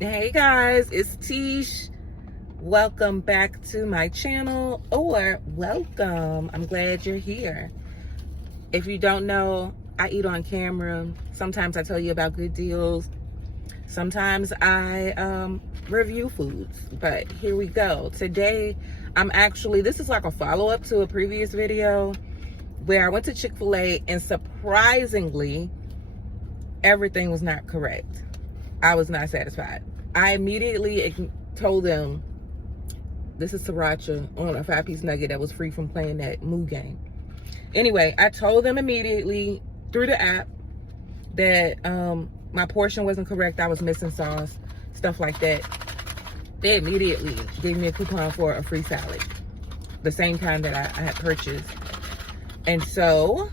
Hey guys, it's Tish. Welcome back to my channel, or welcome. I'm glad you're here. If you don't know, I eat on camera. Sometimes I tell you about good deals. Sometimes I review foods, but here we go. Today, this is like a follow-up to a previous video where I went to Chick-fil-A and surprisingly, everything was not correct. I was not satisfied. I immediately told them this is sriracha on a 5-piece nugget that was free from playing that Moo game. Anyway, I told them immediately through the app that my portion wasn't correct. I was missing sauce, stuff like that. They immediately gave me a coupon for a free salad, the same kind that I had purchased. And so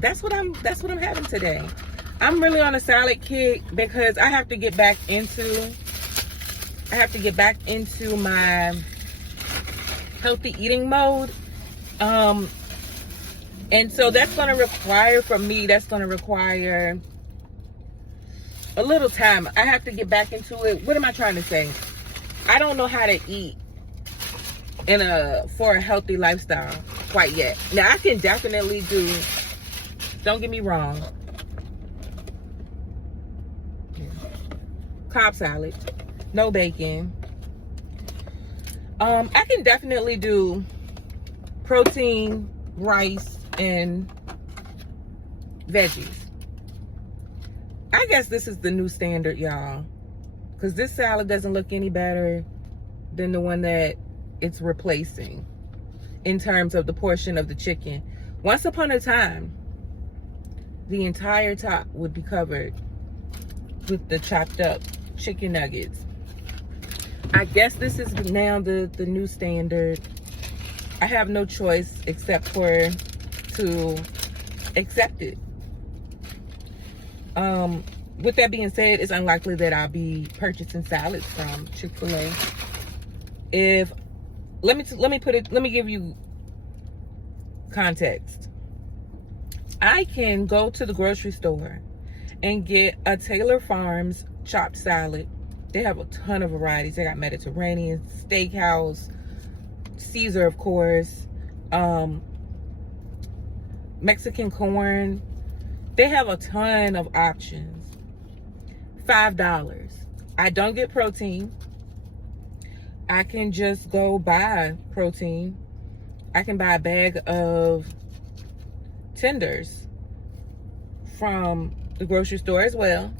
that's what I'm having today. I'm really on a salad kick because I have to get back into my healthy eating mode. And so that's going to require a little time. I have to get back into it. What am I trying to say? I don't know how to eat for a healthy lifestyle quite yet. Now I can definitely don't get me wrong, Cobb salad, no bacon. I can definitely do protein, rice, and veggies. I guess this is the new standard, y'all, because this salad doesn't look any better than the one that it's replacing in terms of the portion of the chicken. Once upon a time, the entire top would be covered with the chopped up chicken nuggets. I guess this is now the new standard. I have no choice except for to accept it. With that being said, it's unlikely that I'll be purchasing salads from Chick-fil-A. Let me give you context. I can go to the grocery store and get a Taylor Farms chopped salad. They have a ton of varieties. They got Mediterranean, steakhouse, Caesar, of course, Mexican corn. They have a ton of options. $5. I don't get protein. I can just go buy protein. I can buy a bag of tenders from the grocery store as well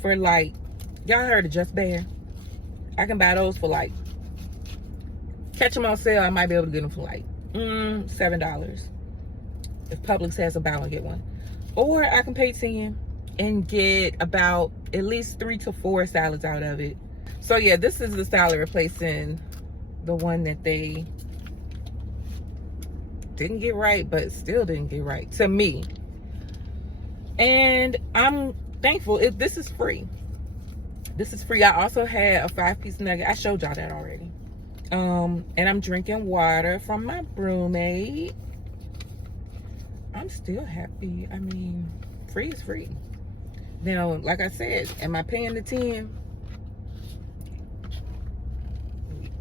for like, y'all heard of Just Bear? I can buy those for like, catch them on sale, I might be able to get them for like $7. If Publix has a buy one get one. Or I can pay 10 and get about at least 3 to 4 salads out of it. So yeah, this is the salad replacing the one that they didn't get right, but still didn't get right to me. And I'm thankful. This is free. This is free. I also had a 5-piece nugget. I showed y'all that already. And I'm drinking water from my roommate. I'm still happy. I mean, free is free. Now, like I said, am I paying the 10?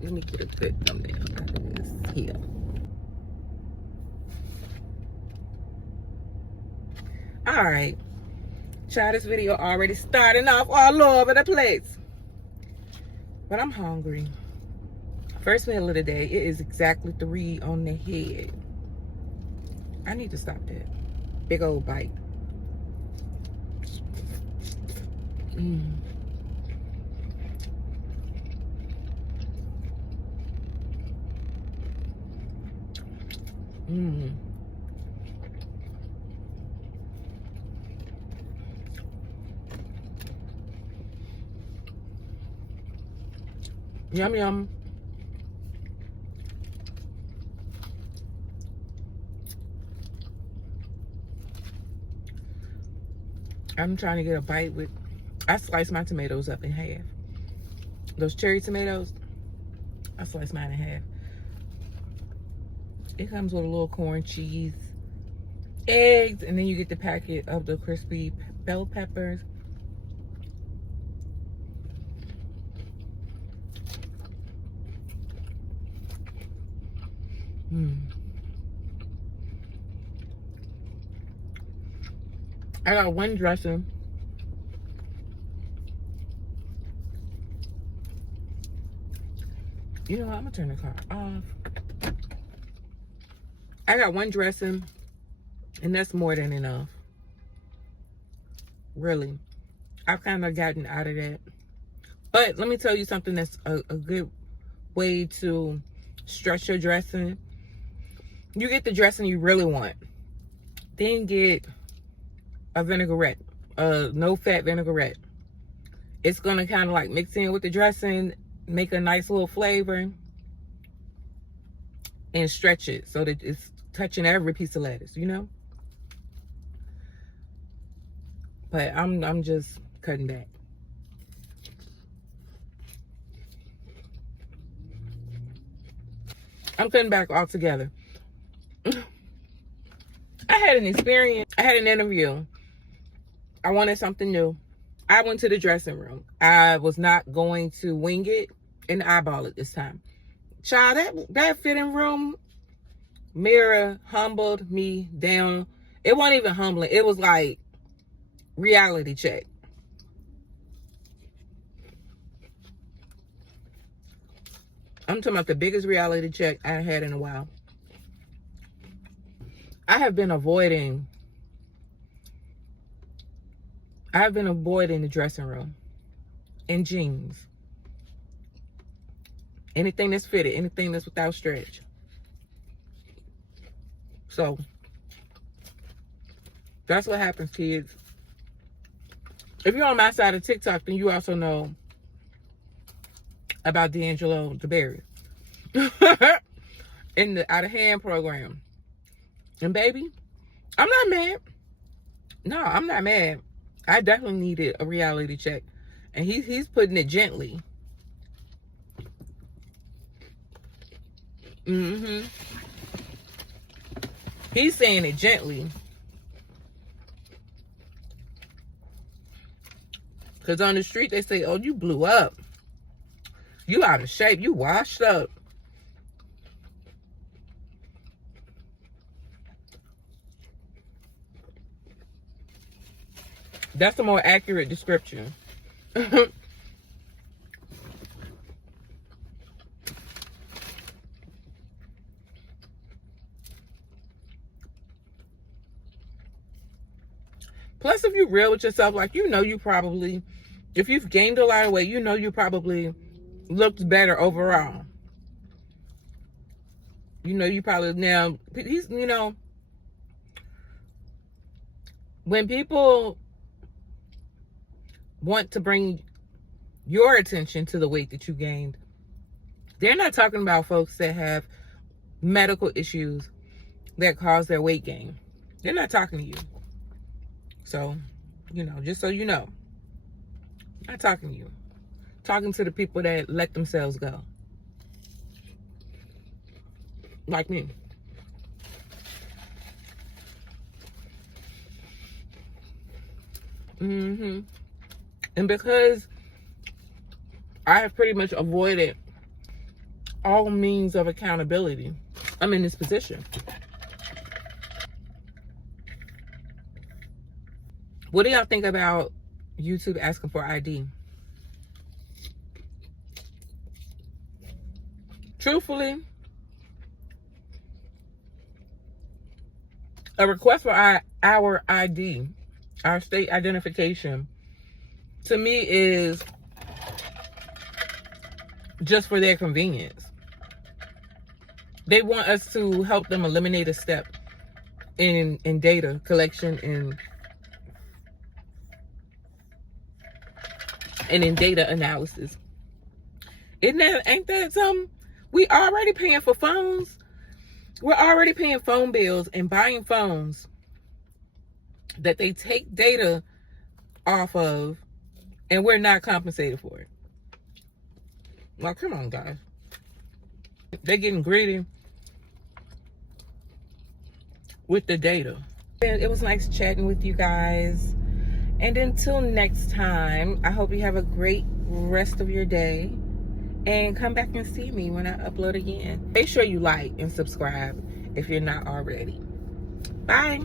Let me get a good thumbnail out of this here. All right. Child, this video already starting off all over the place. But I'm hungry. First meal of the day. It is exactly 3 on the head. I need to stop that. Big old bite. Mmm. Mmm. Yum, yum. I'm trying to get a bite with, I sliced my tomatoes up in half. Those cherry tomatoes, I sliced mine in half. It comes with a little corn, cheese, eggs, and then you get the packet of the crispy bell peppers. I got one dressing. You know what? I'm gonna turn the car off. I got one dressing, and that's more than enough. Really. I've kind of gotten out of that. But let me tell you something that's a good way to stretch your dressing. You get the dressing you really want. Then get a vinaigrette, a no-fat vinaigrette. It's going to kind of like mix in with the dressing, make a nice little flavor, and stretch it so that it's touching every piece of lettuce, you know? But I'm just cutting back. I'm cutting back altogether. I had an experience. I had an interview. I wanted something new. I went to the dressing room. I was not going to wing it and eyeball it this time. Child, that fitting room mirror humbled me down. It wasn't even humbling. It was like reality check. I'm talking about the biggest reality check I had in a while. I have been avoiding the dressing room in jeans. Anything that's fitted, anything that's without stretch. So that's what happens, kids. If you're on my side of TikTok, then you also know about D'Angelo DeBerry in the Out of Hand program. And baby, I'm not mad. No, I'm not mad. I definitely needed a reality check. And he's putting it gently. He's saying it gently. Because on the street, they say, oh, you blew up. You out of shape. You washed up. That's a more accurate description. Plus, if you're real with yourself, like, you know, you probably, if you've gained a lot of weight, you know, you probably looked better overall. You know, you probably, now, he's, you know, when people want to bring your attention to the weight that you gained, they're not talking about folks that have medical issues that cause their weight gain. They're not talking to you. So, you know, just so you know, I'm not talking to you. Talking to the people that let themselves go. Like me. And because I have pretty much avoided all means of accountability, I'm in this position. What do y'all think about YouTube asking for ID? Truthfully, a request for our ID, our state identification, to me is just for their convenience. They want us to help them eliminate a step in data collection and in data analysis. Ain't that something? We already paying for phones. We're already paying phone bills and buying phones that they take data off of, and we're not compensated for it. Well, come on, guys. They're getting greedy with the data. It was nice chatting with you guys. And until next time, I hope you have a great rest of your day. And come back and see me when I upload again. Make sure you like and subscribe if you're not already. Bye.